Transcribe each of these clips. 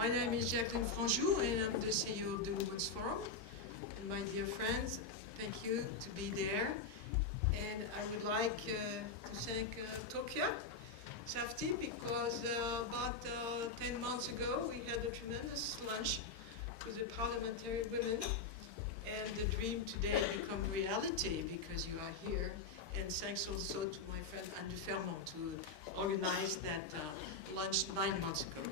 My name is Jacqueline Franjou, and I'm the CEO of the Women's Forum. And my dear friends, thank you to be there. And I would like to thank Tokyo Safety, because about 10 months ago we had a tremendous lunch with the parliamentary women, and the dream today become reality because you are here. And thanks also to my friend Anne Fermont to organize that lunch 9 months ago.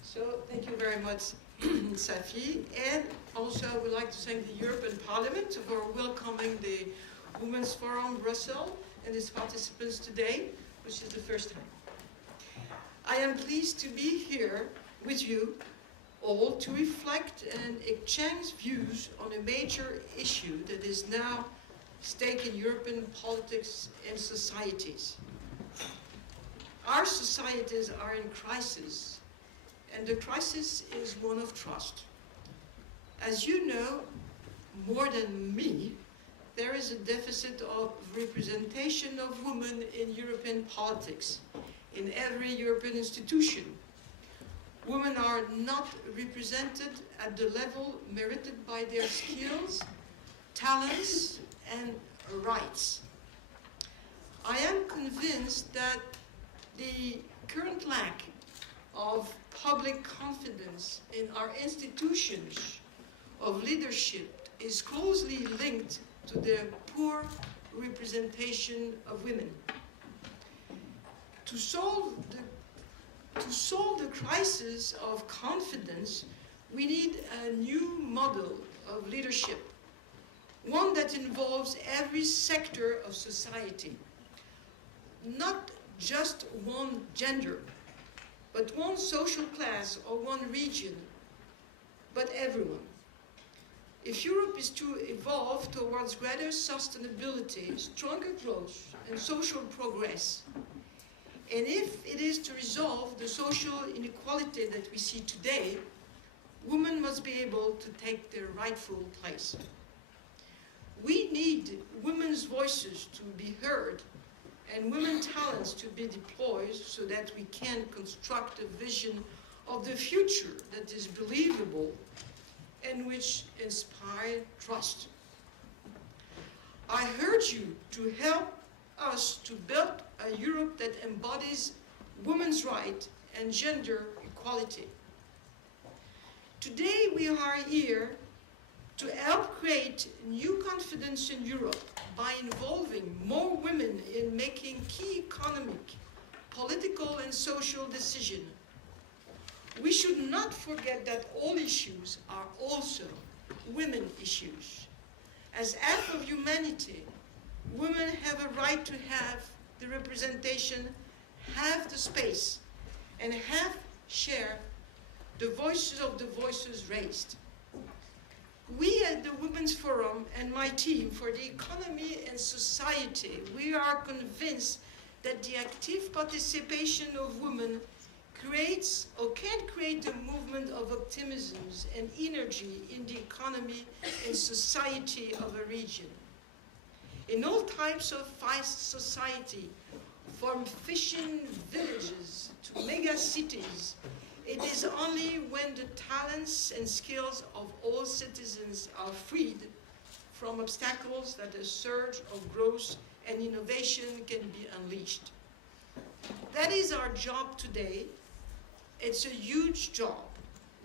So thank you very much, Safi. And also I would like to thank the European Parliament for welcoming the Women's Forum Brussels and its participants today, which is the first time. I am pleased to be here with you all to reflect and exchange views on a major issue that is now at stake in European politics and societies. Our societies are in crisis, and the crisis is one of trust. As you know, more than me, there is a deficit of representation of women in European politics, in every European institution. Women are not represented at the level merited by their skills, talents, and rights. I am convinced that the current lack of public confidence in our institutions of leadership is closely linked to the poor representation of women. To solve the crisis of confidence, we need a new model of leadership, one that involves every sector of society, not just one gender, but one social class or one region, but everyone. If Europe is to evolve towards greater sustainability, stronger growth, and social progress, and if it is to resolve the social inequality that we see today, women must be able to take their rightful place. We need women's voices to be heard and women's talents to be deployed so that we can construct a vision of the future that is believable and which inspires trust. I urge you to help us to build a Europe that embodies women's rights and gender equality. Today we are here to help create new confidence in Europe by involving more women in making key economic, political, and social decisions. We should not forget that all issues are also women issues. As half of humanity, women have a right to have the representation, have the space, and have share the voices of the voices raised. We at the Women's Forum and my team for the economy and society, we are convinced that the active participation of women creates or can create a movement of optimism and energy in the economy and society of a region. In all types of society, from fishing villages to mega cities, it is only when the talents and skills of all citizens are freed from obstacles that a surge of growth and innovation can be unleashed. That is our job today. It's a huge job.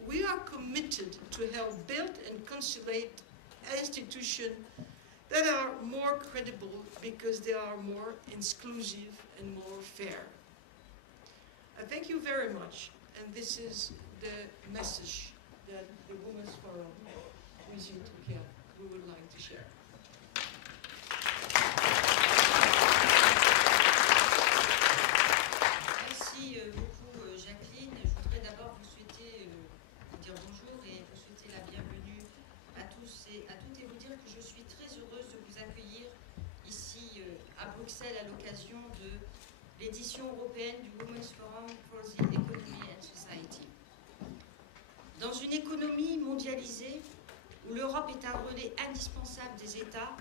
We are committed to help build and consolidate institutions that are more credible because they are more inclusive and more fair. I thank you very much, and this is the message that the Women's Forum with you, Tokyo, we would like to share. Merci beaucoup Jacqueline. Je voudrais d'abord vous souhaiter, vous dire bonjour et vous souhaiter la bienvenue à tous et à toutes et vous dire que je suis très heureuse de vous accueillir ici à Bruxelles à l'occasion de l'édition européenne du Women's Forum for the Economy and Society. Dans une économie mondialisée où l'Europe est un relais indispensable des États,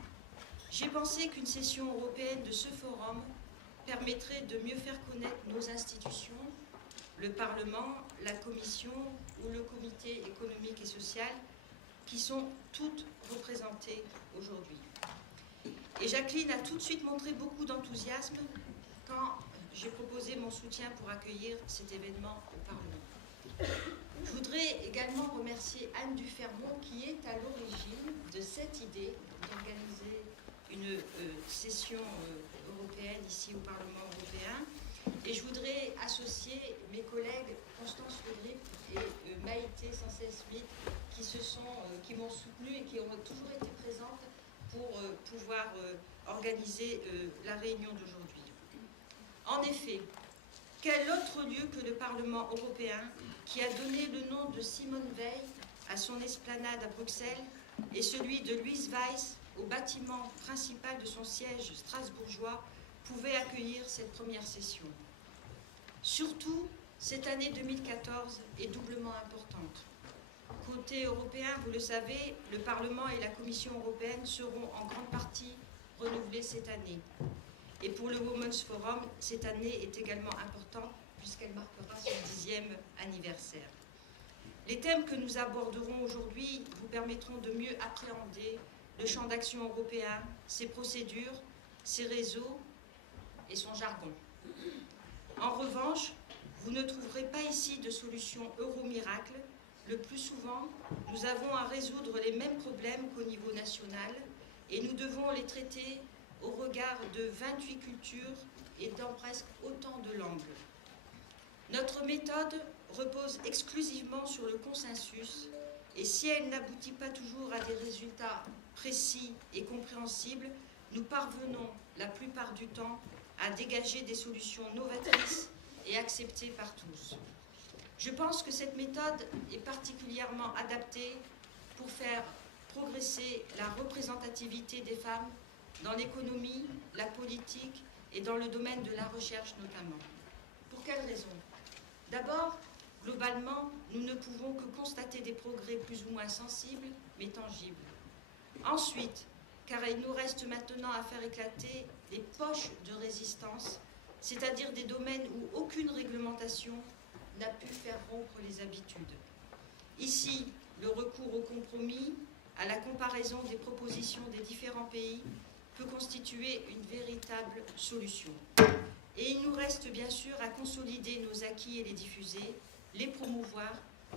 j'ai pensé qu'une session européenne de ce forum permettrait de mieux faire connaître nos institutions, le Parlement, la Commission ou le Comité économique et social, qui sont toutes représentées aujourd'hui. Et Jacqueline a tout de suite montré beaucoup d'enthousiasme quand j'ai proposé mon soutien pour accueillir cet événement au Parlement. Je voudrais également remercier Anne Dufermont qui est à l'origine de cette idée d'organiser une session européenne ici au Parlement européen. Et je voudrais associer mes collègues Constance Le Grip et Maïté Sancet-Smith qui m'ont soutenue et qui ont toujours été présentes pour pouvoir organiser la réunion d'aujourd'hui. En effet, quel autre lieu que le Parlement européen qui a donné le nom de Simone Veil à son esplanade à Bruxelles et celui de Louise Weiss au bâtiment principal de son siège strasbourgeois pouvait accueillir cette première session. Surtout, cette année 2014 est doublement importante. Côté européen, vous le savez, le Parlement et la Commission européenne seront en grande partie renouvelés cette année. Et pour le Women's Forum, cette année est également importante puisqu'elle marquera son 10e anniversaire. Les thèmes que nous aborderons aujourd'hui vous permettront de mieux appréhender le champ d'action européen, ses procédures, ses réseaux et son jargon. En revanche, vous ne trouverez pas ici de solution euro-miracle. Le plus souvent, nous avons à résoudre les mêmes problèmes qu'au niveau national et nous devons les traiter au regard de 28 cultures et dans presque autant de langues. Notre méthode repose exclusivement sur le consensus et si elle n'aboutit pas toujours à des résultats précis et compréhensibles, nous parvenons la plupart du temps à dégager des solutions novatrices et acceptées par tous. Je pense que cette méthode est particulièrement adaptée pour faire progresser la représentativité des femmes dans l'économie, la politique et dans le domaine de la recherche notamment. Pour quelles raisons? D'abord, globalement, nous ne pouvons que constater des progrès plus ou moins sensibles, mais tangibles. Ensuite, car il nous reste maintenant à faire éclater les poches de résistance, c'est-à-dire des domaines où aucune réglementation n'a pu faire rompre les habitudes. Ici, le recours au compromis, à la comparaison des propositions des différents pays, peut constituer une véritable solution. Et il nous reste bien sûr à consolider nos acquis et les diffuser, les promouvoir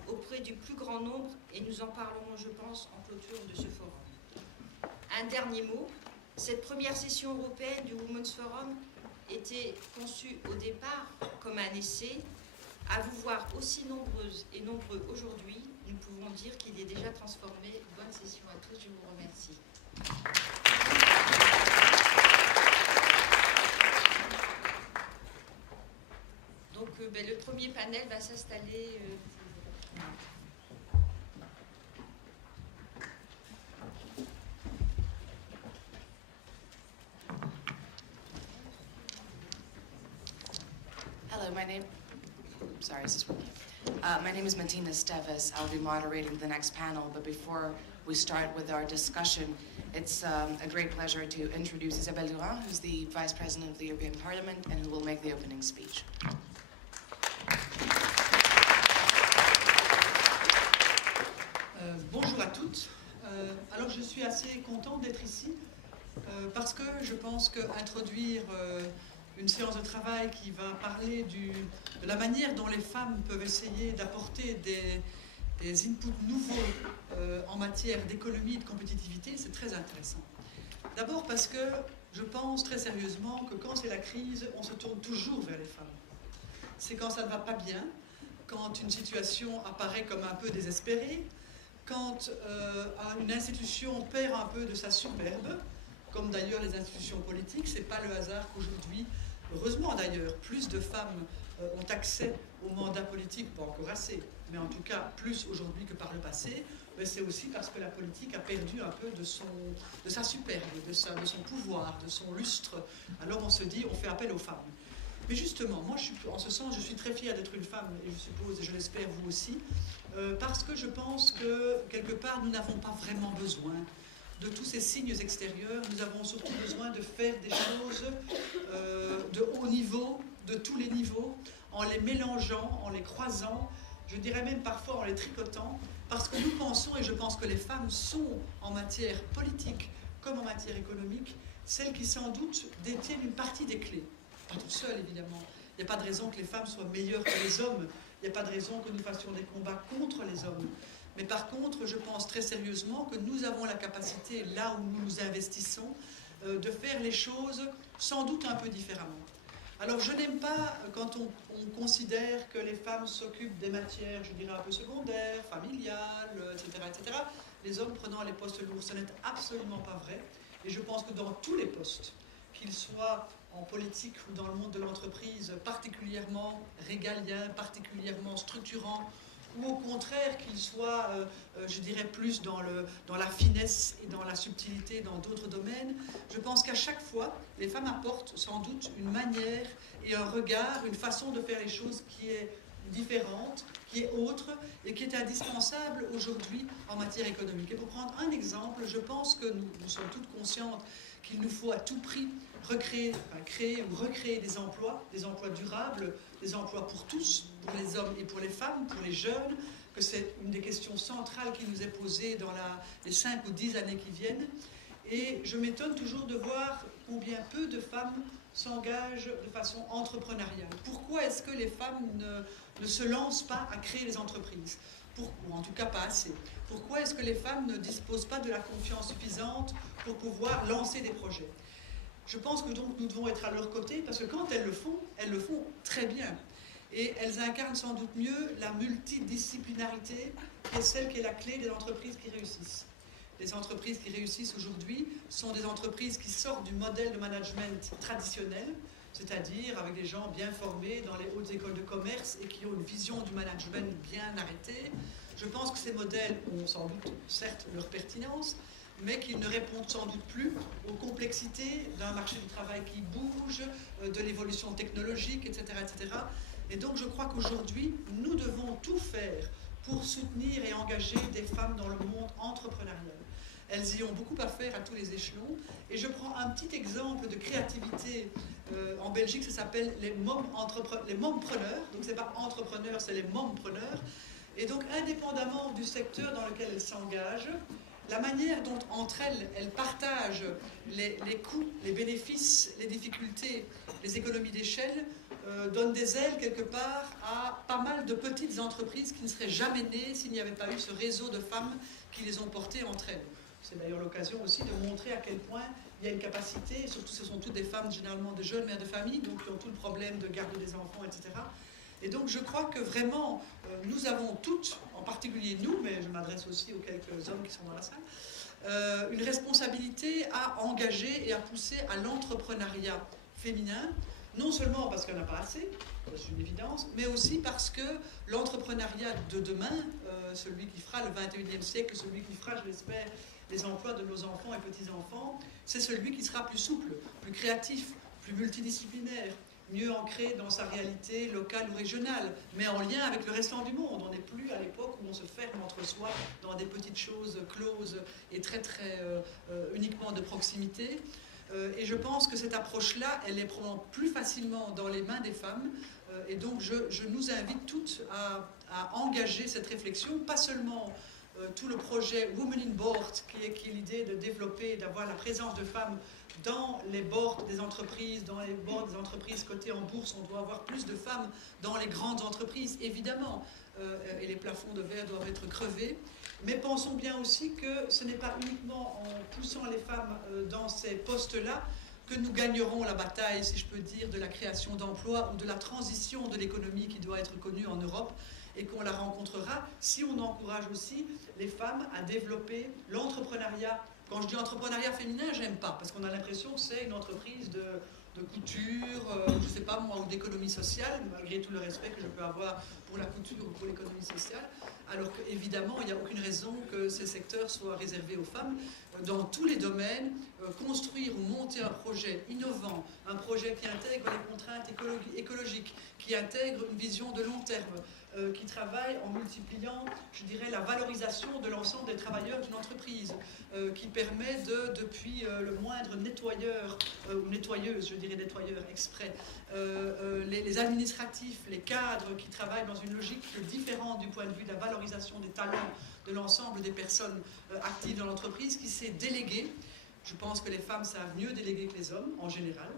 auprès du plus grand nombre, et nous en parlerons, je pense, en clôture de ce forum. Un dernier mot, cette première session européenne du Women's Forum était conçue au départ comme un essai. À vous voir aussi nombreuses et nombreux aujourd'hui, nous pouvons dire qu'il est déjà transformé. Bonne session à tous, je vous remercie. Donc le premier panel va s'installer. Hello, my name is Martina Esteves. I'll be moderating the next panel, but before we start with our discussion, it's a great pleasure to introduce Isabelle Durand, who's the Vice President of the European Parliament and who will make the opening speech. Bonjour à toutes. Alors je suis assez contente d'être ici parce que je pense qu'introduire une séance de travail qui va parler de la manière dont les femmes peuvent essayer d'apporter des inputs nouveaux en matière d'économie et de compétitivité, c'est très intéressant. D'abord parce que je pense très sérieusement que quand c'est la crise, on se tourne toujours vers les femmes. C'est quand ça ne va pas bien, quand une situation apparaît comme un peu désespérée, quand une institution perd un peu de sa superbe, comme d'ailleurs les institutions politiques, c'est pas le hasard qu'aujourd'hui, heureusement d'ailleurs, plus de femmes ont accès au mandat politique, pas encore assez, mais en tout cas plus aujourd'hui que par le passé, mais c'est aussi parce que la politique a perdu un peu de sa superbe, de son pouvoir, de son lustre. Alors on se dit, on fait appel aux femmes. Mais justement, moi, en ce sens, je suis très fière d'être une femme, et je suppose, et je l'espère vous aussi, parce que je pense que, quelque part, nous n'avons pas vraiment besoin de tous ces signes extérieurs. Nous avons surtout besoin de faire des choses de haut niveau, de tous les niveaux, en les mélangeant, en les croisant, je dirais même parfois en les tricotant, parce que nous pensons, et je pense que les femmes sont en matière politique comme en matière économique, celles qui sans doute détiennent une partie des clés. Pas toutes seules évidemment, il n'y a pas de raison que les femmes soient meilleures que les hommes, il n'y a pas de raison que nous fassions des combats contre les hommes. Mais par contre, je pense très sérieusement que nous avons la capacité, là où nous nous investissons, de faire les choses sans doute un peu différemment. Alors je n'aime pas quand on considère que les femmes s'occupent des matières, je dirais un peu secondaires, familiales, etc., etc., les hommes prenant les postes lourds. Ce n'est absolument pas vrai. Et je pense que dans tous les postes, qu'ils soient en politique ou dans le monde de l'entreprise, particulièrement régaliens, particulièrement structurants, ou au contraire qu'ils soient, je dirais, plus dans la finesse et dans la subtilité dans d'autres domaines, je pense qu'à chaque fois, les femmes apportent sans doute une manière et un regard, une façon de faire les choses qui est différente, qui est autre et qui est indispensable aujourd'hui en matière économique. Et pour prendre un exemple, je pense que nous sommes toutes conscientes qu'il nous faut à tout prix créer ou recréer des emplois durables, des emplois pour tous, pour les hommes et pour les femmes, pour les jeunes, que c'est une des questions centrales qui nous est posée dans les 5 ou 10 années qui viennent. Et je m'étonne toujours de voir combien peu de femmes s'engagent de façon entrepreneuriale. Pourquoi est-ce que les femmes ne se lancent pas à créer des entreprises ? Ou en tout cas pas assez. Pourquoi est-ce que les femmes ne disposent pas de la confiance suffisante pour pouvoir lancer des projets ? Je pense que donc nous devons être à leur côté parce que quand elles le font très bien. Et elles incarnent sans doute mieux la multidisciplinarité qui est celle qui est la clé des entreprises qui réussissent. Les entreprises qui réussissent aujourd'hui sont des entreprises qui sortent du modèle de management traditionnel, c'est-à-dire avec des gens bien formés dans les hautes écoles de commerce et qui ont une vision du management bien arrêtée. Je pense que ces modèles ont sans doute, certes, leur pertinence, mais qu'ils ne répondent sans doute plus aux complexités d'un marché du travail qui bouge, de l'évolution technologique, etc., etc. Et donc je crois qu'aujourd'hui, nous devons tout faire pour soutenir et engager des femmes dans le monde entrepreneurial. Elles y ont beaucoup à faire à tous les échelons. Et je prends un petit exemple de créativité. En Belgique, ça s'appelle les mompreneurs. Donc ce n'est pas entrepreneurs, c'est les mompreneurs. Et donc indépendamment du secteur dans lequel elles s'engagent, la manière dont entre elles partagent les coûts, les bénéfices, les difficultés, les économies d'échelle, donne des ailes quelque part à pas mal de petites entreprises qui ne seraient jamais nées s'il n'y avait pas eu ce réseau de femmes qui les ont portées entre elles. C'est d'ailleurs l'occasion aussi de montrer à quel point il y a une capacité, et surtout ce sont toutes des femmes généralement de jeunes mères de famille, donc qui ont tout le problème de garder des enfants, etc. Et donc je crois que vraiment, nous avons toutes, en particulier nous, mais je m'adresse aussi aux quelques hommes qui sont dans la salle, une responsabilité à engager et à pousser à l'entrepreneuriat féminin, non seulement parce qu'il n'y en a pas assez, c'est une évidence, mais aussi parce que l'entrepreneuriat de demain, celui qui fera le 21e siècle, celui qui fera, je l'espère, les emplois de nos enfants et petits-enfants, c'est celui qui sera plus souple, plus créatif, plus multidisciplinaire, mieux ancré dans sa réalité locale ou régionale, mais en lien avec le restant du monde. On n'est plus à l'époque où on se ferme entre soi dans des petites choses closes et très uniquement de proximité. Et je pense que cette approche-là, elle est probablement plus facilement dans les mains des femmes. Et donc je nous invite toutes à engager cette réflexion, pas seulement tout le projet Women in Board, qui est l'idée de développer, d'avoir la présence de femmes dans les boards des entreprises, dans les boards des entreprises cotées en bourse. On doit avoir plus de femmes dans les grandes entreprises, évidemment, et les plafonds de verre doivent être crevés. Mais pensons bien aussi que ce n'est pas uniquement en poussant les femmes dans ces postes-là que nous gagnerons la bataille, si je peux dire, de la création d'emplois ou de la transition de l'économie qui doit être connue en Europe, et qu'on la rencontrera si on encourage aussi les femmes à développer l'entrepreneuriat. Quand je dis entrepreneuriat féminin, j'aime pas, parce qu'on a l'impression que c'est une entreprise de couture, je sais pas moi, ou d'économie sociale, malgré tout le respect que je peux avoir pour la couture ou pour l'économie sociale, alors qu'évidemment, il n'y a aucune raison que ces secteurs soient réservés aux femmes. Dans tous les domaines, construire ou monter un projet innovant, un projet qui intègre les contraintes écologiques, qui intègre une vision de long terme, qui travaille en multipliant, je dirais, la valorisation de l'ensemble des travailleurs d'une entreprise, qui permet depuis le moindre nettoyeur ou nettoyeuse, je dirais nettoyeur exprès, les administratifs, les cadres qui travaillent dans une logique différente du point de vue de la valorisation des talents de l'ensemble des personnes actives dans l'entreprise, qui s'est délégué. Je pense que les femmes savent mieux déléguer que les hommes, en général.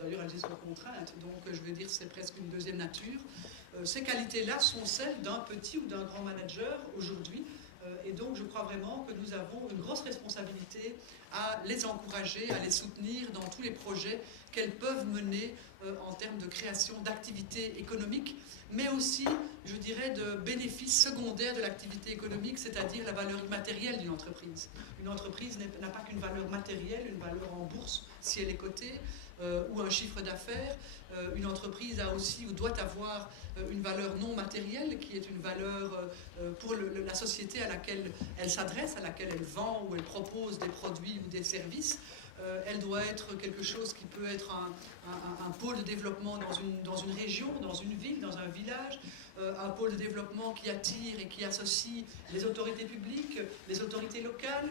D'ailleurs, elles y sont contraintes, donc je veux dire c'est presque une deuxième nature. Ces qualités-là sont celles d'un petit ou d'un grand manager aujourd'hui, et donc je crois vraiment que nous avons une grosse responsabilité à les encourager, à les soutenir dans tous les projets qu'elles peuvent mener en termes de création d'activités économiques, mais aussi, je dirais, de bénéfices secondaires de l'activité économique, c'est-à-dire la valeur immatérielle d'une entreprise. Une entreprise n'a pas qu'une valeur matérielle, une valeur en bourse, si elle est cotée, ou un chiffre d'affaires. Une entreprise a aussi ou doit avoir une valeur non matérielle, qui est une valeur pour la société à laquelle elle s'adresse, à laquelle elle vend ou elle propose des produits ou des services. Elle doit être quelque chose qui peut être un pôle de développement dans une région, dans une ville, dans un village, un pôle de développement qui attire et qui associe les autorités publiques, les autorités locales,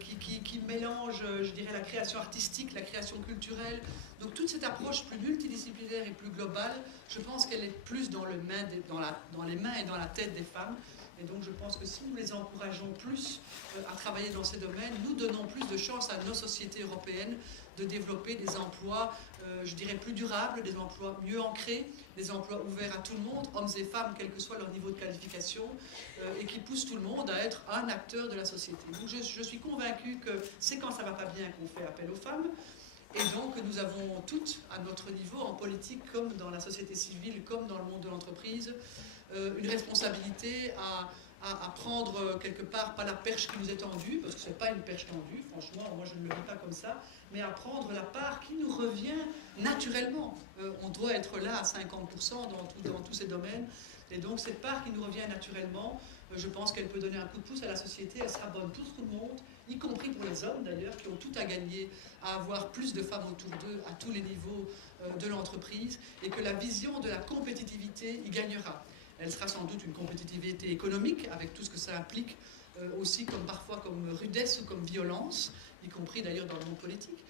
qui mélange, je dirais, la création artistique, la création culturelle. Donc toute cette approche plus multidisciplinaire et plus globale, je pense qu'elle est plus dans les mains et dans la tête des femmes. Et donc je pense que si nous les encourageons plus à travailler dans ces domaines, nous donnons plus de chances à nos sociétés européennes de développer des emplois, je dirais, plus durables, des emplois mieux ancrés, des emplois ouverts à tout le monde, hommes et femmes, quel que soit leur niveau de qualification, et qui poussent tout le monde à être un acteur de la société. Donc je suis convaincue que c'est quand ça ne va pas bien qu'on fait appel aux femmes. Et donc nous avons toutes, à notre niveau, en politique, comme dans la société civile, comme dans le monde de l'entreprise, une responsabilité à prendre quelque part, pas la perche qui nous est tendue, parce que ce n'est pas une perche tendue, franchement, moi je ne le vis pas comme ça, mais à prendre la part qui nous revient naturellement. On doit être là à 50% dans tous ces domaines, et donc cette part qui nous revient naturellement, je pense qu'elle peut donner un coup de pouce à la société, elle sera bonne pour tout le monde, y compris pour les hommes d'ailleurs, qui ont tout à gagner à avoir plus de femmes autour d'eux à tous les niveaux de l'entreprise, et que la vision de la compétitivité y gagnera. Elle sera sans doute une compétitivité économique, avec tout ce que ça implique, aussi parfois comme rudesse ou comme violence, y compris d'ailleurs dans le monde politique.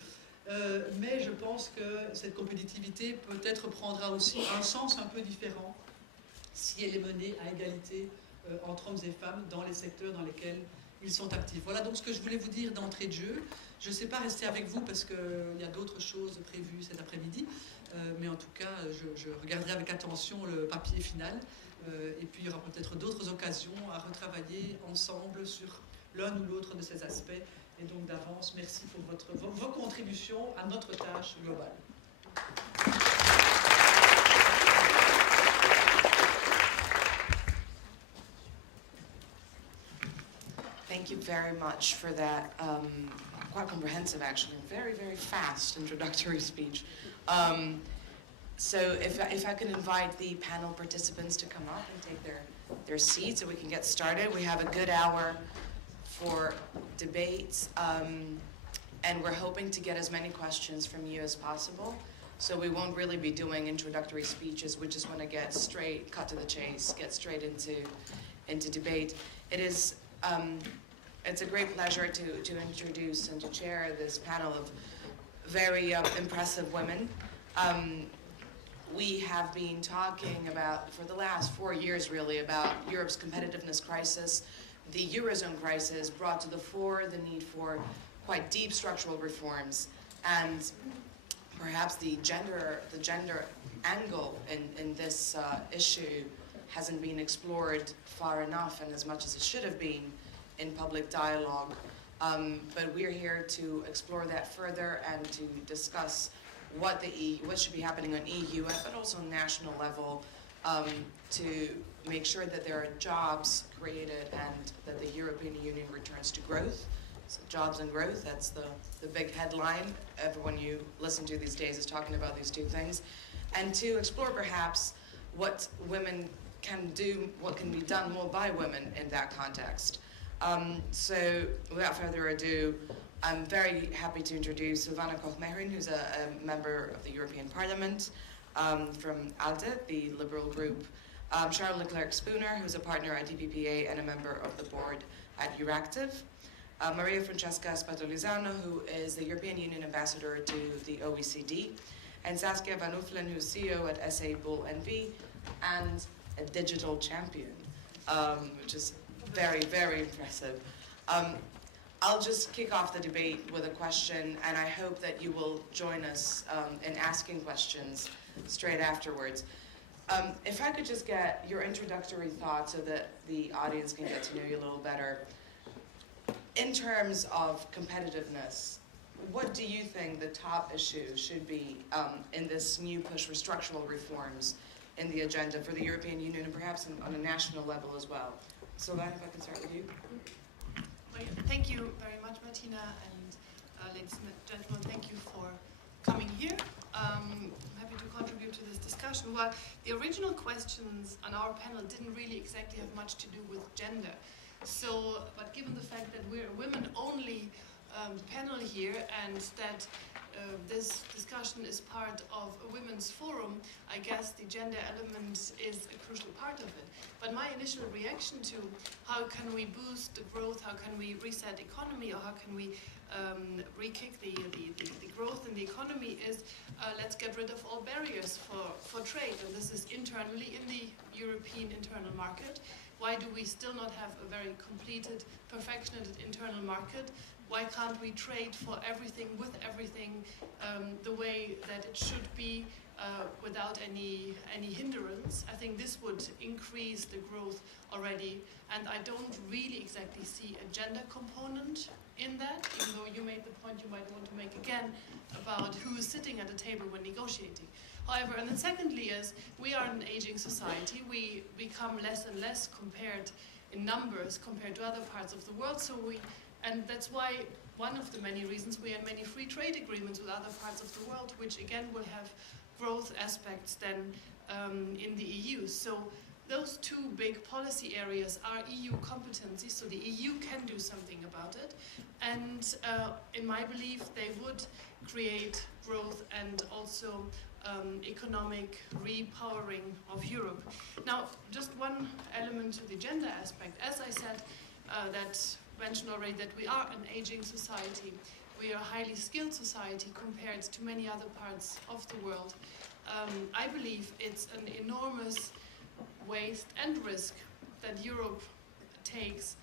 Mais je pense que cette compétitivité peut-être prendra aussi un sens un peu différent si elle est menée à égalité entre hommes et femmes dans les secteurs dans lesquels ils sont actifs. Voilà donc ce que je voulais vous dire d'entrée de jeu. Je ne sais pas rester avec vous parce qu'il y a d'autres choses prévues cet après-midi, mais en tout cas, je regarderai avec attention le papier final. Et puis il y aura peut-être d'autres occasions à retravailler ensemble sur l'un ou l'autre de ces aspects. Et donc d'avance, merci pour vos contributions à notre tâche globale. Thank you very much for that, quite comprehensive actually, very, very fast introductory speech. So if I can invite the panel participants to come up and take their seats so we can get started. We have a good hour for debates, and we're hoping to get as many questions from you as possible. So we won't really be doing introductory speeches. We just want to cut to the chase, get straight into debate. It's a great pleasure to introduce and to chair this panel of very impressive women. We have been talking about, for the last 4 years really, about Europe's competitiveness crisis. The Eurozone crisis brought to the fore the need for quite deep structural reforms, and perhaps the gender angle in this issue hasn't been explored far enough and as much as it should have been in public dialogue. But we're here to explore that further and to discuss what should be happening on EU but also national level to make sure that there are jobs created and that the European Union returns to growth. So jobs and growth, that's the big headline. Everyone you listen to these days is talking about these two things. And to explore perhaps what women can do, what can be done more by women in that context. So without further ado, I'm very happy to introduce Silvana Koch-Mehren, who's a member of the European Parliament from ALDE, the Liberal group, Charles Leclerc-Spooner, who's a partner at DPPA and a member of the board at Euractiv. Maria Francesca Spatolizano, who is the European Union ambassador to the OECD. And Saskia Van Uffelen, who's CEO at SA Bull NV and a digital champion, which is very, very impressive. I'll just kick off the debate with a question, and I hope that you will join us in asking questions straight afterwards. If I could just get your introductory thoughts so that the audience can get to know you a little better. In terms of competitiveness, what do you think the top issue should be in this new push for structural reforms in the agenda for the European Union and perhaps on a national level as well? Sylvain, if I can start with you. Well, thank you very much, Martina, and ladies and gentlemen, thank you for coming here. I'm happy to contribute to this discussion. Well, the original questions on our panel didn't really exactly have much to do with gender. So, but given the fact that we're a women-only panel here and that this discussion is part of a women's forum, I guess the gender element is a crucial part of it. But my initial reaction to how can we boost the growth, how can we reset the economy, or how can we re-kick the growth in the economy is let's get rid of all barriers for trade. And this is internally in the European internal market. Why do we still not have a very completed, perfected internal market? Why can't we trade for everything with everything the way that it should be without any hindrance? I think this would increase the growth already, and I don't really exactly see a gender component in that, even though you made the point you might want to make again about who is sitting at the table when negotiating. However, and then secondly is, we are an aging society. We become less and less compared in numbers compared to other parts of the world, and that's why one of the many reasons we have many free trade agreements with other parts of the world, which again will have growth aspects then in the EU. So those two big policy areas are EU competencies, so the EU can do something about it. And in my belief, they would create growth and also economic repowering of Europe. Now, just one element to the gender aspect. As I said, that mentioned already that we are an aging society. We are a highly skilled society compared to many other parts of the world. I believe it's an enormous waste and risk that Europe takes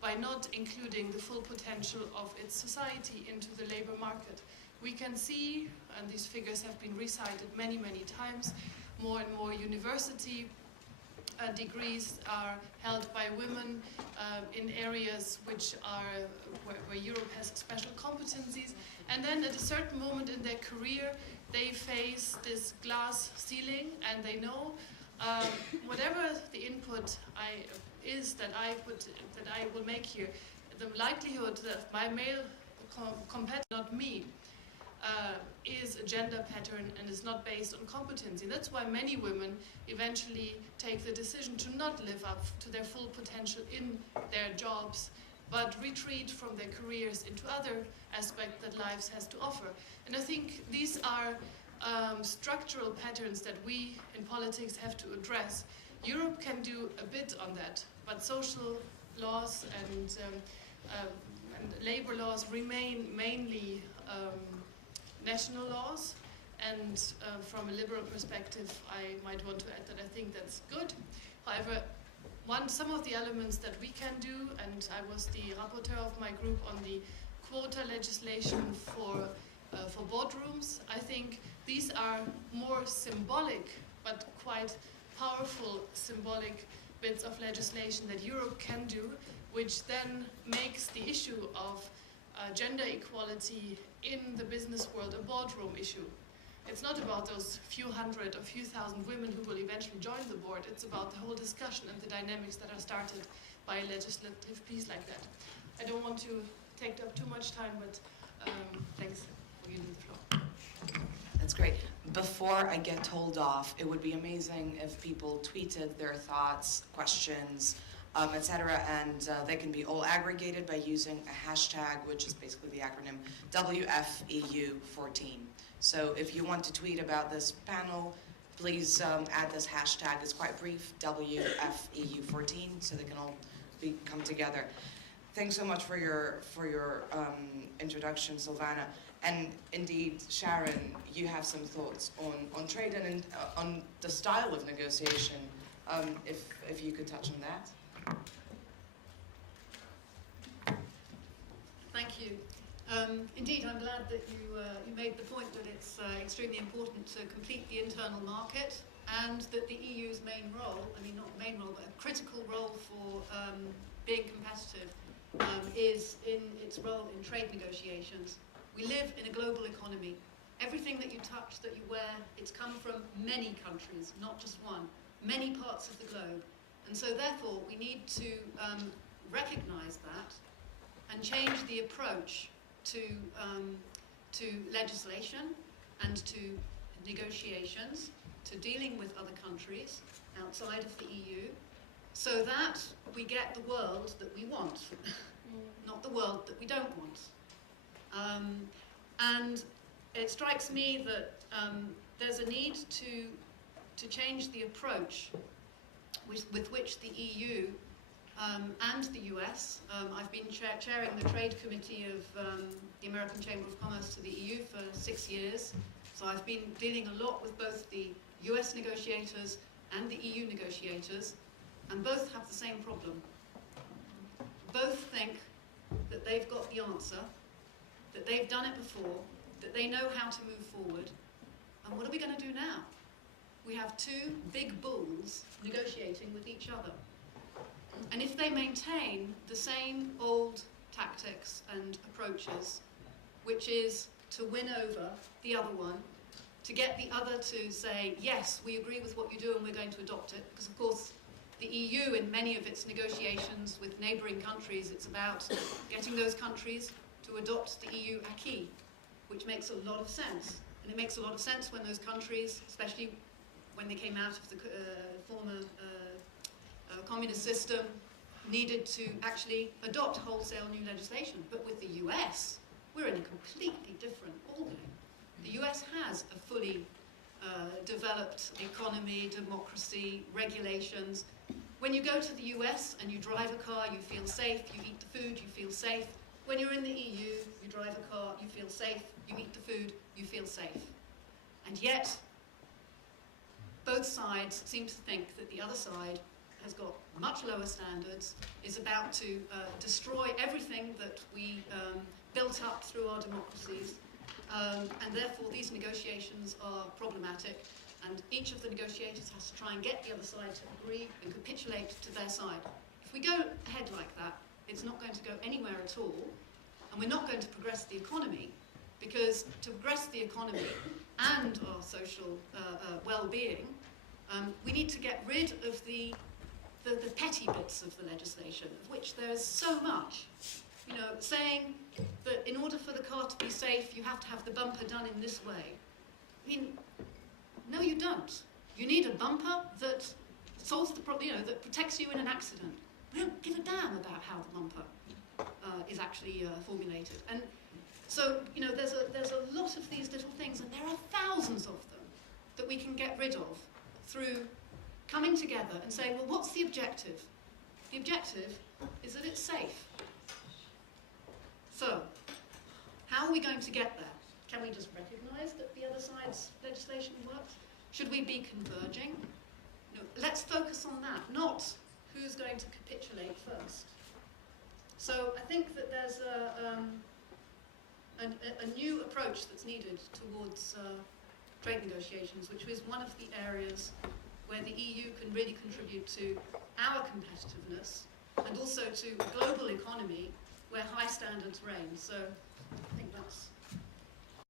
by not including the full potential of its society into the labor market. We can see, and these figures have been recited many, many times, more and more university degrees are held by women in areas which are where Europe has special competencies, and then at a certain moment in their career they face this glass ceiling and they know whatever the input that I will make here, the likelihood that my male competitor, not me, is a gender pattern and is not based on competency. That's why many women eventually take the decision to not live up to their full potential in their jobs, but retreat from their careers into other aspects that life has to offer. And I think these are structural patterns that we in politics have to address. Europe can do a bit on that, but social laws and labor laws remain mainly national laws, and from a liberal perspective I might want to add that I think that's good. However, some of the elements that we can do, and I was the rapporteur of my group on the quota legislation for boardrooms, I think these are more symbolic but quite powerful symbolic bits of legislation that Europe can do, which then makes the issue of gender equality in the business world a boardroom issue. It's not about those few hundred or few thousand women who will eventually join the board. It's about the whole discussion and the dynamics that are started by a legislative piece like that. I don't want to take up too much time, but thanks for giving the floor. That's great. Before I get told off, it would be amazing if people tweeted their thoughts, questions, etc., and they can be all aggregated by using a hashtag, which is basically the acronym WFEU14. So if you want to tweet about this panel, please add this hashtag. It's quite brief, WFEU14, so they can all come together. Thanks so much for your introduction, Silvana. And indeed, Sharon, you have some thoughts on trade and on the style of negotiation. If you could touch on that. Thank you. Indeed, I'm glad that you made the point that it's extremely important to complete the internal market, and that the EU's main role, I mean not main role, but a critical role for being competitive is in its role in trade negotiations. We live in a global economy. Everything that you touch, that you wear, it's come from many countries, not just one, many parts of the globe. And so therefore we need to recognize that and change the approach to legislation and to negotiations, to dealing with other countries outside of the EU, so that we get the world that we want, not the world that we don't want. And it strikes me that there's a need to change the approach with which the EU and the US, I've been chairing the Trade Committee of the American Chamber of Commerce to the EU for 6 years, so I've been dealing a lot with both the US negotiators and the EU negotiators, and both have the same problem. Both think that they've got the answer, that they've done it before, that they know how to move forward, and what are we going to do now? We have two big bulls negotiating with each other. And if they maintain the same old tactics and approaches, which is to win over the other one, to get the other to say, yes, we agree with what you do and we're going to adopt it, because of course the EU in many of its negotiations with neighbouring countries, it's about getting those countries to adopt the EU acquis, which makes a lot of sense. And it makes a lot of sense when those countries, especially when they came out of the former communist system, needed to actually adopt wholesale new legislation. But with the US, we're in a completely different ballgame. The US has a fully developed economy, democracy, regulations. When you go to the US and you drive a car, you feel safe, you eat the food, you feel safe. When you're in the EU, you drive a car, you feel safe, you eat the food, you feel safe. And yet, both sides seem to think that the other side has got much lower standards, is about to destroy everything that we built up through our democracies, and therefore these negotiations are problematic, and each of the negotiators has to try and get the other side to agree and capitulate to their side. If we go ahead like that, it's not going to go anywhere at all, and we're not going to progress the economy, because to progress the economy and our social well-being, we need to get rid of the petty bits of the legislation, of which there is so much. You know, saying that in order for the car to be safe, you have to have the bumper done in this way. I mean, no, you don't. You need a bumper that solves the problem, you know, that protects you in an accident. We don't give a damn about how the bumper is actually formulated. And so, you know, there's a lot of these little things, and there are thousands of them that we can get rid of through coming together and saying, well, what's the objective? The objective is that it's safe. So, how are we going to get there? Can we just recognise that the other side's legislation works? Should we be converging? No, let's focus on that, not who's going to capitulate first. So I think that there's a new approach that's needed towards trade negotiations, which is one of the areas where the EU can really contribute to our competitiveness and also to a global economy where high standards reign. So I think that's